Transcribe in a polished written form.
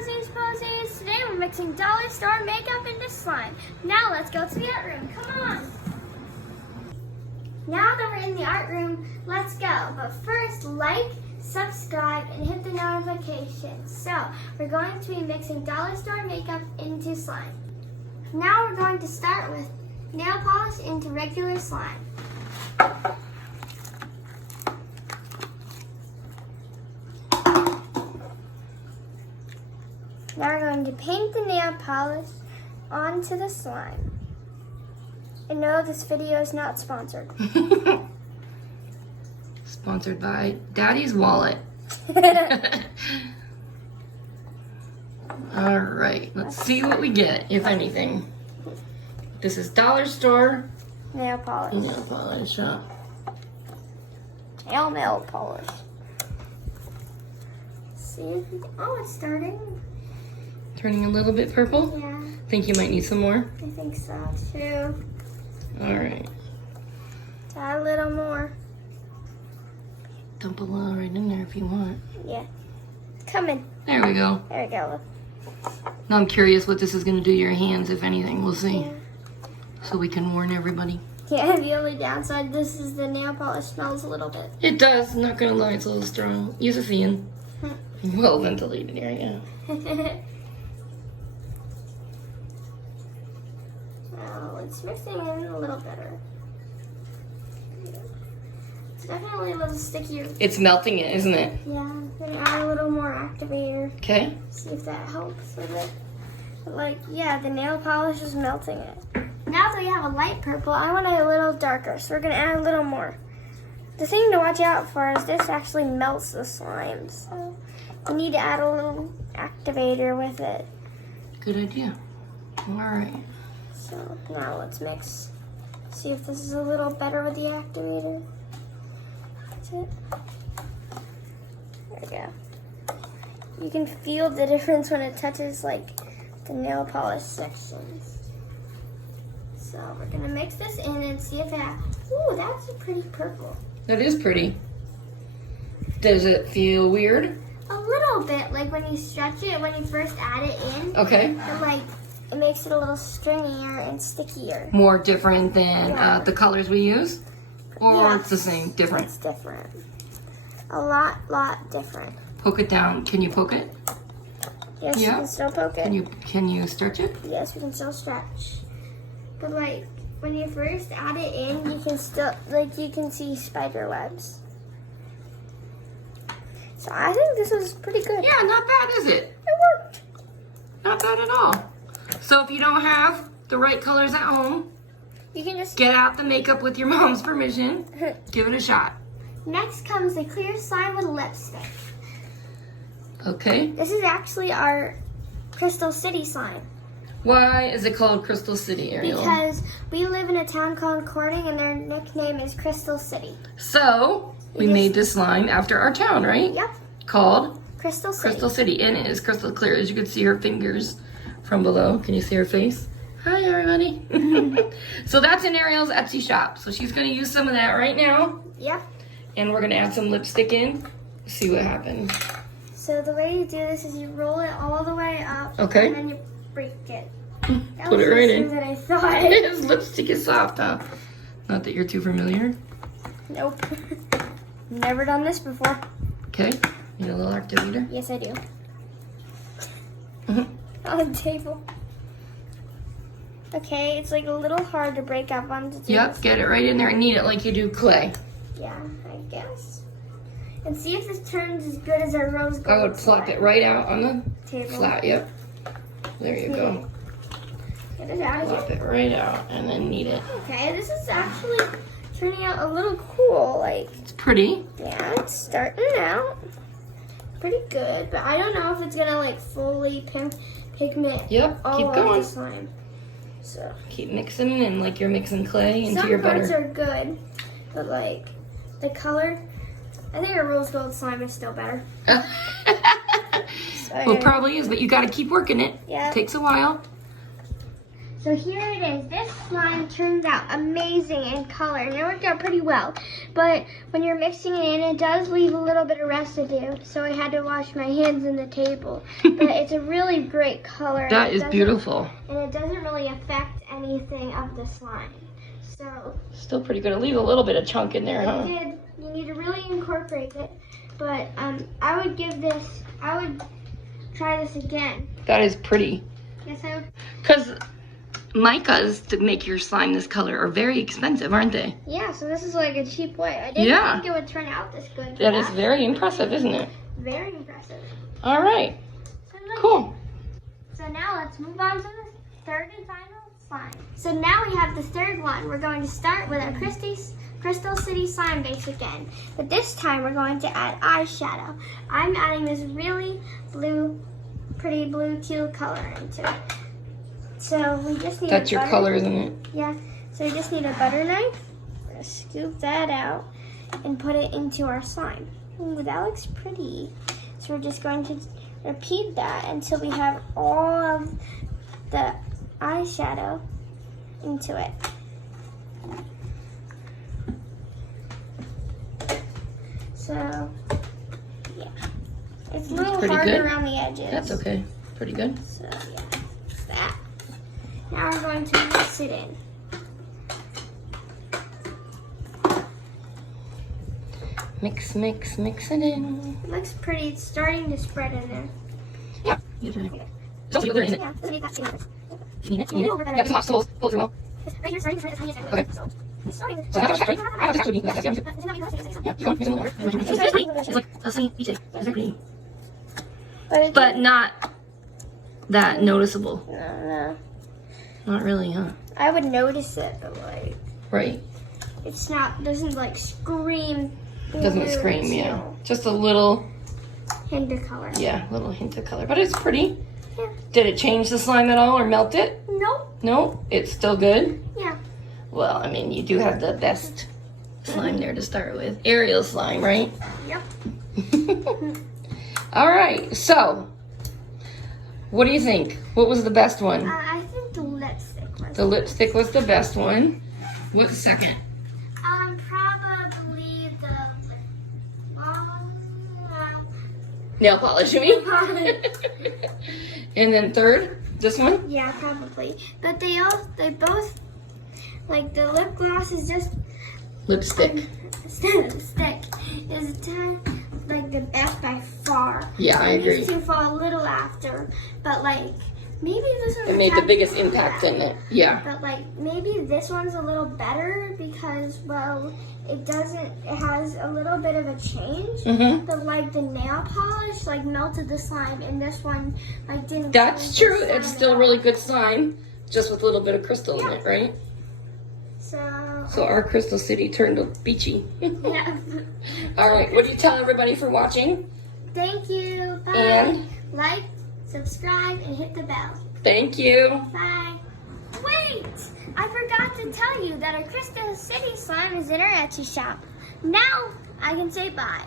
Posies, Posies. Today we're mixing dollar store makeup into slime. Now let's go to the art room. Come on. Now that we're in the art room, let's go. But first, like, subscribe, and hit the notifications. So, we're going to be mixing dollar store makeup into slime. Now we're going to start with nail polish into regular slime. Now we're going to paint the nail polish onto the slime. And no, this video is not sponsored. Sponsored by Daddy's Wallet. All right, let's see what we get, if anything. This is dollar store Nail polish. nail polish. Nail polish. See if we, oh, it's starting. Turning a little bit purple. Yeah, Think you might need some more. I think so too. All right, Add a little more. dump a little right in there if you want. Yeah, it's coming. There we go. There we go. Now I'm curious what this is gonna do to your hands, if anything. We'll see. Yeah. So we can warn everybody. Yeah, the only downside, this is the nail polish smells a little bit. It does, not gonna lie, it's a little strong. Use a fan. Well ventilated area. Oh, it's mixing in a little better. It's definitely a little stickier. It's melting it, isn't it? Yeah, I'm gonna add a little more activator. Okay. See if that helps with it. But like, yeah, the nail polish is melting it. Now that we have a light purple, I want it a little darker, so we're gonna add a little more. The thing to watch out for is this actually melts the slime, so you need to add a little activator with it. Good idea. All right. So now let's mix. See if this is a little better with the activator. That's it. There we go. You can feel the difference when it touches like the nail polish sections. So we're gonna mix this in and see if that. Ooh, that's a pretty purple. That is pretty. Does it feel weird? A little bit, like when you stretch it, when you first add it in. Okay. It like it makes it a little stringier and stickier. More different than Yeah. the colors we use? Or Yeah. it's the same, different? It's different. A lot different. Poke it down. Can you poke it? Yes, you Yeah. can still poke it. Can you stretch it? Yes, we can still stretch. But like when you first add it in, you can still you can see spider webs. So I think this was pretty good. Yeah, not bad, is it? It worked. Not bad at all. So if you don't have the right colors at home, You can just get out the makeup with your mom's permission. Give it a shot. Next comes the clear slime with lipstick. Okay. This is actually our Crystal City slime. Why is it called Crystal City, Ariel? Because we live in a town called Corning and their nickname is Crystal City. So, we It is- made this slime after our town, right? Yep, Called Crystal City. Crystal City. And it is crystal clear. As you can see her fingers from below. Can you see her face? Hi, everybody. So that's in Ariel's Etsy shop. So she's going to use some of that right now. Yep. And we're going to add some lipstick in. See what happens. So the way you do this is you roll it all the way up. Okay. And then you break it. That Put was it right easier in. than I thought. His lipstick is soft, huh? Not that you're too familiar. Nope. Never done this before. Okay. Need a little activator. Yes, I do. Mhm. On the table. Okay, it's like a little hard to break up onto the Yep, get it right in there and knead it like you do clay. Yeah, I guess. And see if this turns as good as our rose gold. I would plop it right out on the table. flat, yep. There you go. Get it out of Plop here. it right out and then knead it. Okay, this is actually turning out a little cool. Like, It's pretty. yeah, it's starting out pretty good, but I don't know if it's gonna like fully pigment Yep, all keep of going. the slime. So Keep mixing and like you're mixing clay into some your parts butter. are good, but like the color, I think our rose gold slime is still better. Well, it probably is, but you got to keep working it. Yeah. Takes a while. So here it is. This slime turns out amazing in color, and it worked out pretty well. But when you're mixing it in, it does leave a little bit of residue, so I had to wash my hands on the table. But it's a really great color. That is beautiful. And it doesn't really affect anything of the slime. So Still pretty good. I'll leave a little bit of chunk in there, huh? you need to really incorporate it. But I would try this again. That is pretty. Yes, I would. Because micas to make your slime this color are very expensive, aren't they? Yeah, so this is like a cheap way. I didn't think it would turn out this good. That is very impressive, isn't it? Very impressive. All right. Cool. So now let's move on to the third and final slime. So now we have the third one. We're going to start with our Crystal City slime base again. But this time we're going to add eyeshadow. I'm adding this really pretty blue teal color into it. So we just need That's your color, isn't it? Yeah. So we just need a butter knife. We're going to scoop that out and put it into our slime. Ooh, that looks pretty. So we're just going to repeat that until we have all of the eyeshadow into it. So, yeah. It's a little harder around the edges. That's okay. Pretty good. So, yeah. That's that. Now we're going to mix it in. Mix it in. It looks pretty. It's starting to spread in there. Yeah. You can. There's also glitter in it. Yeah, doesn't need that too much. You need it? Yeah, it's hot, so pull it through well. Right here, starting to spread. Okay. It's starting to So that's right? I have a texture. Yeah, keep going. Mix it in the water. It's like a sunny beach day. It's very pretty. But not that noticeable. No. Not really, huh? I would notice it, but like, Right. it's not, doesn't like scream. Doesn't blue scream, and yeah. teal. Just a little, Hint of color. yeah, little hint of color. But it's pretty. Yeah. Did it change the slime at all or melt it? Nope. No? It's still good? Yeah. Well, I mean, you do have the best slime there to start with. Ariel slime, right? Yep. All right, so what do you think? What was the best one? I think the lipstick was. The lipstick was the best one. What's second? Probably the Nail polish, you mean? And then third, this one? Yeah, probably. But they both, like the lip gloss is just Lipstick. lipstick is like the best by far. Yeah, I agree. These two fall a little after, but like maybe this one. It made the biggest impact, didn't it? Yeah. But like maybe this one's a little better because well, it has a little bit of a change. Mm-hmm. But like the nail polish like melted the slime, and this one like didn't. That's true. It's still really good slime, just with a little bit of crystal in it, right? So our Crystal City turned beachy. Yeah. All right. What do you tell everybody for watching? Thank you. Bye. And Like, subscribe, and hit the bell. thank you. Bye. Wait! I forgot to tell you that our Crystal City slime is in our Etsy shop. Now I can say bye.